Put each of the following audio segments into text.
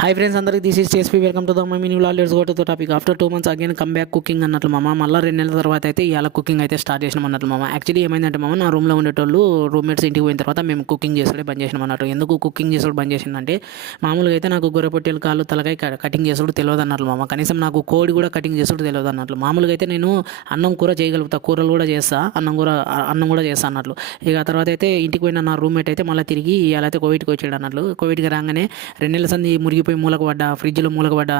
Hi friends, అందరికి this is చేస్పీ. Welcome to the my mini vlog. Let's go to the topic. After 2 months again come back cooking అన్నట్లు మామ. మళ్ళీ 2 నెలల తర్వాత అయితే ఇవాళ కుకింగ్ అయితే స్టార్ట్ చేసినాం అన్నట్లు మామ. యాక్చువల్లీ ఏమైందంటే మామ, నా రూమ్లో ఉండేటోళ్ళు రూమ్మేట్స్ ఇంటికి పోయిన తర్వాత మేము కుకింగ్ చేసుడే బంద్ చేసినాం అన్నట్టు. ఎందుకు కుకింగ్ చేసుడు బంద్ చేసిందంటే, మామూలుగా అయితే నాకు గొర్రెపొట్టెలు కాళ్ళు తలకాయ కటింగ్ చేసుడు తెలియదు అన్నట్లు మామ. కనీసం నాకు కోడి కూడా కటింగ్ చేసుడు తెలియదు అన్నట్లు. మామూలుగా అయితే నేను అన్నం కూర చేయగలుగుతా, కూరలు కూడా చేస్తా, అన్నం కూడా చేస్తా అన్నట్లు. ఇక ఆ తర్వాత అయితే ఇంటికి పోయిన నా రూమ్మేట్ అయితే మళ్ళీ తిరిగి ఇవాళ అయితే కోవిడ్కి వచ్చాడు అన్నట్లు. కోవిడ్కి రాగానే 2 నెలల సంది మురిగిపోయి మూలకు పడ్డ, ఫ్రిడ్జ్లో మూలకబడ్డ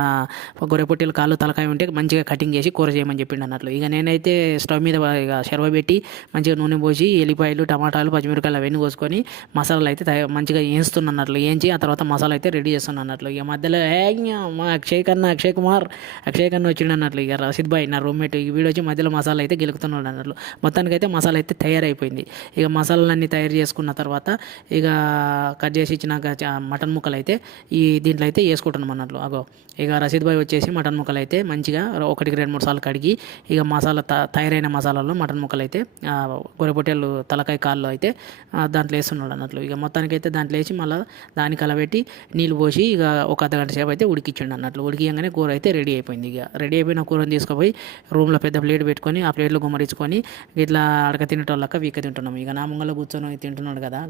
గొర్రెపొట్టెలు కాళ్ళు తలకాయ ఉంటే మంచిగా కటింగ్ చేసి కూర చేయమని చెప్పిండు అన్నట్లు. ఇక నేనైతే స్టవ్ మీద ఇక షర్వ పెట్టి మంచిగా నూనె పోసి ఎల్లిపాయలు, టమాటాలు, పచ్చిమిరకాయలు అవన్నీ కోసుకొని మసాలాలు అయితే మంచిగా వేస్తున్నా అన్నట్లు. వేయించి ఆ తర్వాత మసాలా అయితే రెడీ చేస్తున్నా అన్నట్లు. ఇక మధ్యలో మా అక్షయ్ కన్నా వచ్చిండు అన్నట్లు. ఇక రషీద్ భాయ్ నా రూమ్మేట్ ఈ వీడు వచ్చి మధ్యలో మసాలా అయితే గెలుకుతున్నాడు అన్నట్లు. మొత్తానికి అయితే మసాలా అయితే తయారైపోయింది. ఇక మసాలాలన్నీ తయారు చేసుకున్న తర్వాత ఇక కట్ చేసి ఇచ్చినాక మటన్ ముక్కలు అయితే దీంట్లో అయితే వేసుకుంటున్నాం అన్నట్లు. అగో ఇక రషీద్ భాయ్ వచ్చేసి మటన్ ముక్కలు అయితే మంచిగా 1-2 సార్లు కడిగి ఇక మసాలా తయారైన మసాలాలో మటన్ ముక్కలు అయితే గొర్రెపొట్టెలు తలకాయ కాళ్ళు అయితే దాంట్లో వేస్తున్నాడు అన్నట్లు. ఇక మొత్తానికి అయితే దాంట్లో వేసి మళ్ళీ దాన్ని కలబెట్టి నీళ్ళు పోసి ఇక ఒక అర్ధగంట సేపు అయితే ఉడికించండి అన్నట్లు. ఉడికియంగానే కూర అయితే రెడీ అయిపోయింది. ఇక రెడీ అయిపోయిన కూరని తీసుకుపోయి రూమ్లో పెద్ద ప్లేట్ పెట్టుకొని ఆ ప్లేట్లో గుమ్మరించుకొని ఇట్లా అడక తినేటోళ్ళక వీక తింటున్నాం. ఇక నా ముంగలో కూర్చొని తింటున్నాడు కదా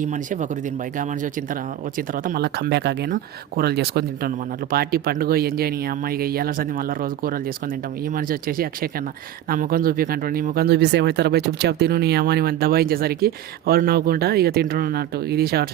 ఈ మనిషి ఫకరుద్దీన్ భాయ్. మనిషి వచ్చిన తర్వాత మళ్ళీ కంబ్యాక్ అగైన్ కూరలు చేసుకొని తింటున్నాం అన్నట్లు. పార్టీ పండుగ ఎంజాయ్ నీ అమ్మాయి. ఇక ఇయ్యాల సంది మళ్ళీ రోజు కూరలు చేసుకొని తింటాం. ఈ మనిషి వచ్చేసి అక్షయ్ కన్నా నా ముఖం చూపించకంటాడు. నీ ముఖం చూపిస్తే ఏమవుతారు పోయి చుప్ చాప్ తిను నీ అమ్మాయిని దబాయించేసరికి వాడు నవ్వుకుంటా ఇక తింటున్నట్టు. ఇది షార్ట్